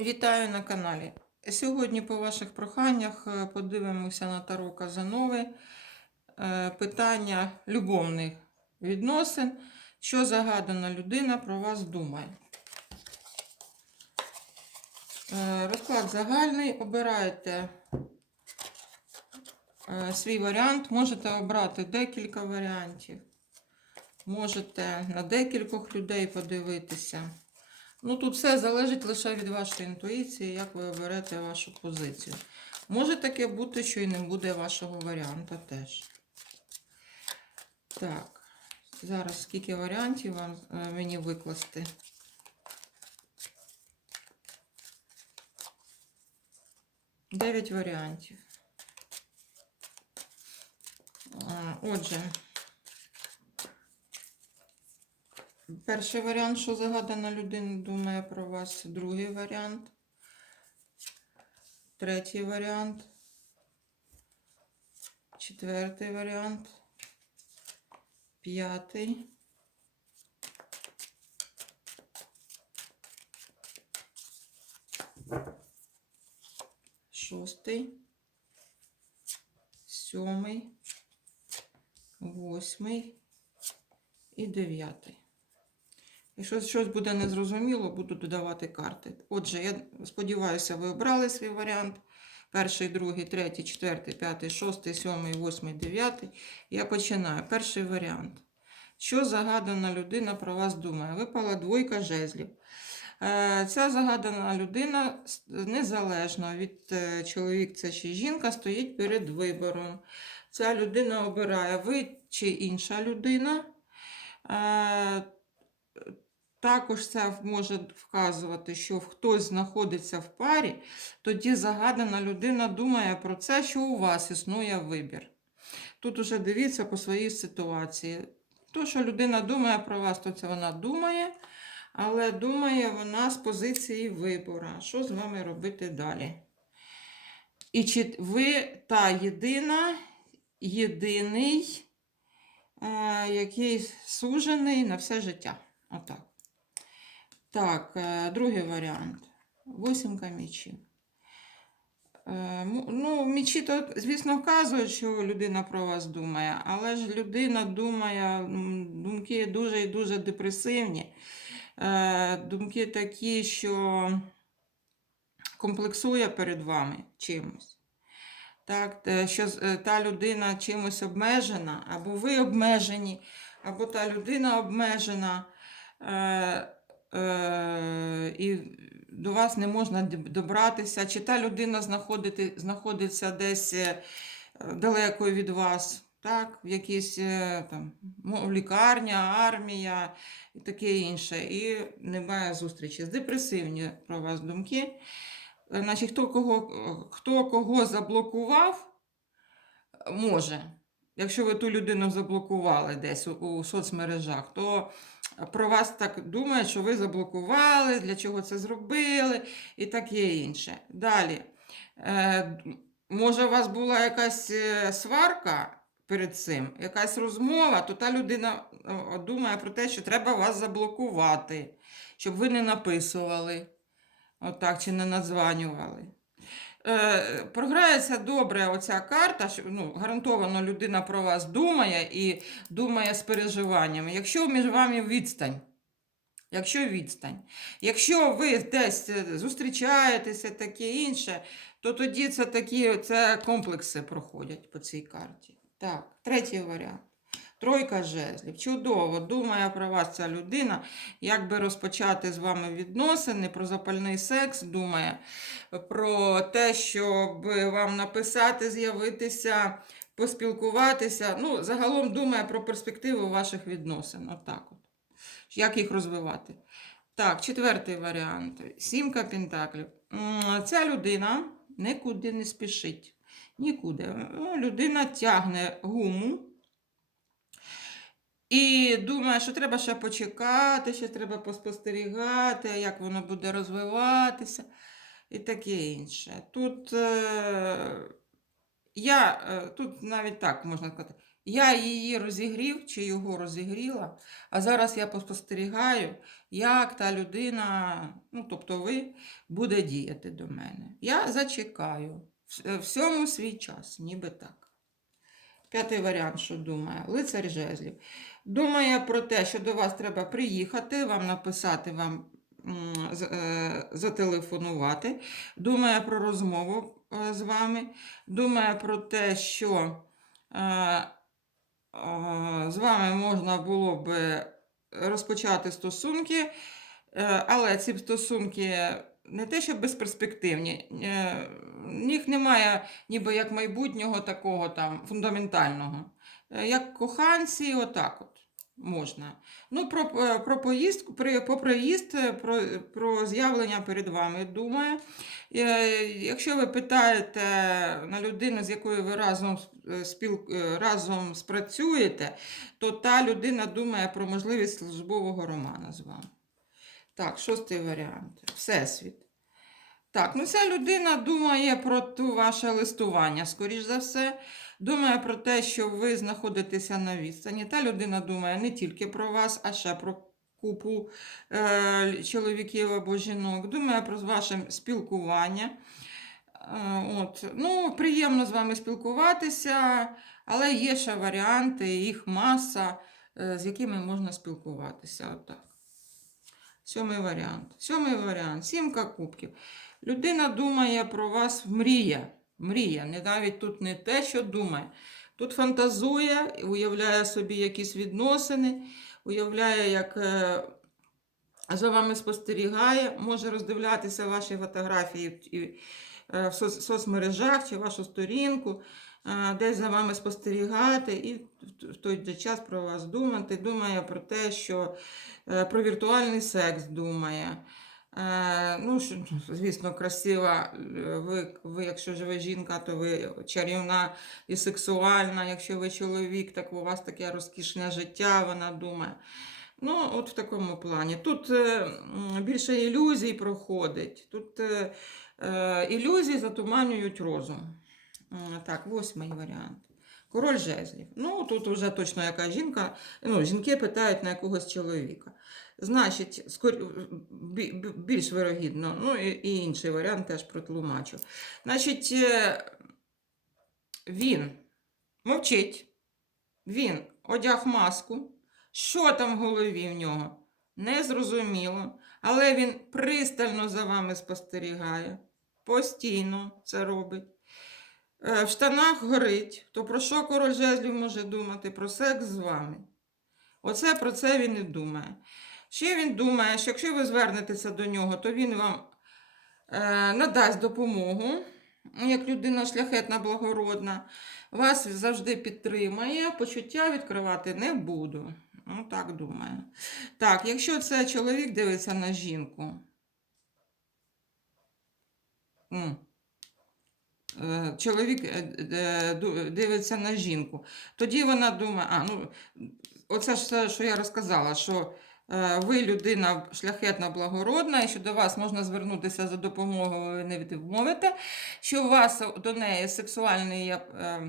Вітаю на каналі. Сьогодні по ваших проханнях е, подивимося на Таро Казанови. Е, Питання любовних відносин. Що загадана людина про вас думає? Е, Розклад загальний. Обирайте свій варіант. Можете обрати декілька варіантів. Можете на декількох людей подивитися. Ну, тут все залежить лише від вашої інтуїції, як ви оберете вашу позицію. Може таке бути, що і не буде вашого варіанта теж. Так, зараз скільки варіантів вам е, мені викласти? Дев'ять варіантів. Отже, Перший варіант, що загадана людина думає про вас. Другий варіант. Третій варіант. Четвертий варіант. П'ятий. Шостий. Сьомий. Восьмий. І дев'ятий. Якщо щось буде незрозуміло, буду додавати карти. Отже, я сподіваюся, ви обрали свій варіант. Перший, другий, третій, четвертий, п'ятий, шостий, сьомий, восьмий, дев'ятий. Я починаю. Перший варіант. Що загадана людина про вас думає? Випала двойка жезлів. Е, Ця загадана людина, незалежно від е, чоловік це чи жінка, стоїть перед вибором. Ця людина обирає ви чи інша людина. Також це може вказувати, що хтось знаходиться в парі, тоді загадана людина думає про це, що у вас існує вибір. Тут уже дивіться по своїй ситуації. То, що людина думає про вас, то це вона думає, але думає вона з позиції вибору. Що з вами робити далі? І чи ви та єдина, єдиний, е, який сужений на все життя. Отак. Так, е, другий варіант. Восімка мічів. Е, Ну, мічі то, звісно, вказують, що людина про вас думає, але ж людина думає, думки дуже і дуже депресивні. Е, Думки такі, що комплексує перед вами чимось. Так, що е, та людина чимось обмежена, або ви обмежені, або та людина обмежена. Е, і до вас не можна добратися, чи та людина знаходити, знаходиться десь е, далеко від вас, так, в якійсь е, там, лікарня, армія і таке інше. І немає зустрічі. Депресивні про вас думки. Значить, хто кого, хто кого заблокував, може. Якщо ви ту людину заблокували десь у, у соцмережах, то про вас так думають, що ви заблокували, для чого це зробили і таке інше. Далі. Е, може, у вас була якась е, сварка перед цим, якась розмова, то та людина думає про те, що треба вас заблокувати, щоб ви не написували. Отак, чи не надзванювали. Е, програється добре оця карта, ну, гарантовано людина про вас думає і думає з переживаннями. Якщо між вами відстань, якщо відстань, якщо ви десь е, зустрічаєтеся, таке інше, то тоді це такі це комплекси проходять по цій карті. Так, третій варіант. Тройка жезлів. Чудово, думає про вас ця людина, як би розпочати з вами відносини, про запальний секс, думає про те, щоб вам написати, з'явитися, поспілкуватися. Ну, загалом думає про перспективу ваших відносин. Отак от. Як їх розвивати? Так, четвертий варіант. Сімка пентаклів. Ця людина нікуди не спішить. Нікуди. Людина тягне гуму. І думає, що треба ще почекати, ще треба поспостерігати, як воно буде розвиватися і таке інше. Тут е, я е, тут навіть так можна сказати, Я її розігрів чи його розігріла, а зараз я поспостерігаю, як та людина, ну тобто ви, буде діяти до мене. Я зачекаю Вс- всьому свій час, ніби так. П'ятий варіант, що думає, лицар жезлів. Думає про те, що до вас треба приїхати, вам написати, вам е, зателефонувати. Думає про розмову е, з вами. Думає про те, що е, з вами можна було би розпочати стосунки, але ці стосунки не те, що безперспективні, е, в них немає ніби як майбутнього такого там фундаментального. Е, Як коханці, отак от можна. Ну, про, е, про поїздку, про приїзд, е, про, про з'явлення перед вами думає. Якщо ви питаєте на людину, з якою ви разом, спіл, разом спрацюєте, то та людина думає про можливість службового роману з вами. Так, шостий варіант. Всесвіт. Так, ну ця людина думає про ту ваше листування, скоріш за все. Думає про те, що ви знаходитеся на відстані. Та людина думає не тільки про вас, а ще про купу е, чоловіків або жінок. Думає про ваше спілкування. Е, от. Ну, приємно з вами спілкуватися, але є ще варіанти, їх маса, е, з якими можна спілкуватися. Отак. Сьомий варіант. Сьомий варіант. Сімка кубків. Людина думає про вас мрія. Мрія. Не навіть тут не те, що думає. Тут фантазує, уявляє собі якісь відносини, уявляє, як е, за вами спостерігає, може роздивлятися ваші фотографії в- е, соцмережах чи вашу сторінку, десь за вами спостерігати і в- той час про вас думати. Думає про те, що е, про віртуальний секс думає. Е, ну, звісно, красива. е, Ви, ви, якщо ж ви жінка, то ви чарівна і сексуальна. Якщо ви чоловік, так у вас таке розкішне життя, вона думає. Ну, от в такому плані. Тут більше ілюзій проходить. Тут ілюзії затуманюють розум. Так, восьмий варіант. Король жезлів. Ну, тут вже точно яка жінка. Ну, жінки питають на якогось чоловіка. Значить, скор... бі- бі- більш вирогідно, ну і, і інший варіант теж протлумачу. Значить, е, він мовчить, він одяг маску. Що там в голові в нього? Незрозуміло. Але він пристально за вами спостерігає. Постійно це робить. Е, В штанах горить. То про що король жезлів може думати? Про секс з вами. Оце про це він і думає. Ще він думає, що якщо ви звернетеся до нього, то він вам е, надасть допомогу, як людина шляхетна, благородна, вас завжди підтримає, почуття відкривати не буду. Ну, так думаю. Так, якщо це чоловік дивиться на жінку. Е, Чоловік е, е, дивиться на жінку. Тоді вона думає, а, ну, оце ж все, що я розказала, що ви людина шляхетна, благородна, і що до вас можна звернутися за допомогою, ви не відмовите, що у вас до неї е,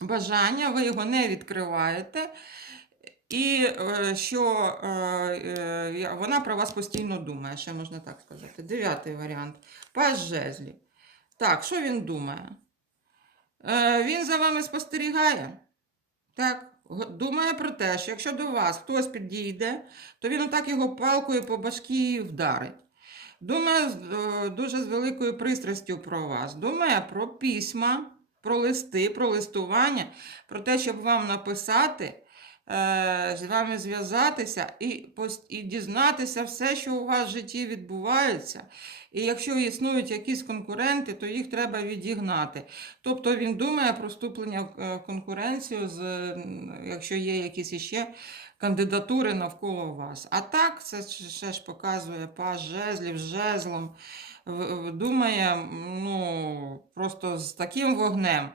бажання, ви його не відкриваєте. І що вона про вас постійно думає, ще можна так сказати. Дев'ятий варіант. Паж жезлів. Так, що він думає? Е, він за вами спостерігає. Так, думає про те, що якщо до вас хтось підійде, то він отак його палкою по башкі вдарить. Думає е, дуже з великою пристрастю про вас. Думає про письма, про листи, про листування, про те, щоб вам написати, з вами зв'язатися і, і дізнатися все, що у вас в житті відбувається. І якщо існують якісь конкуренти, то їх треба відігнати. Тобто він думає про вступлення в е, конкуренцію, з, якщо є якісь іще кандидатури навколо вас. А так, це ще ж показує паж жезлів жезлом. Думає, ну, просто з таким вогнем,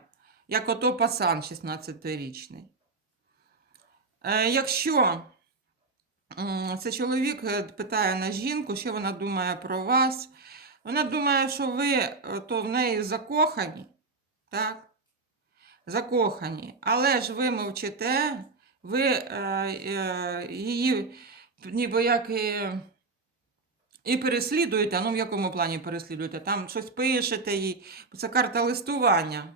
як ото пацан 16-річний. Е, якщо це чоловік е, питає на жінку, що вона думає про вас, вона думає, що ви е, то в неї закохані, так? закохані, але ж ви мовчите, ви її ніби як і, і переслідуєте, ну в якому плані переслідуєте? Там щось пишете їй, це карта листування.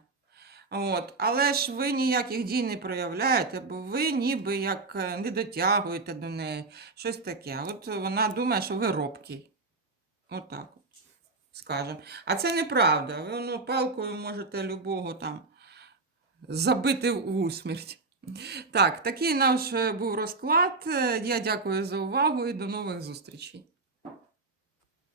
От. Але ж ви ніяких дій не проявляєте, бо ви ніби як е, не дотягуєте до неї, щось таке. От вона думає, що ви робкий. Отак от, скажемо. А це неправда. Ви ну, палкою можете любого там забити в усмерть. Так, такий наш е, був розклад. Е, Я дякую за увагу і до нових зустрічей.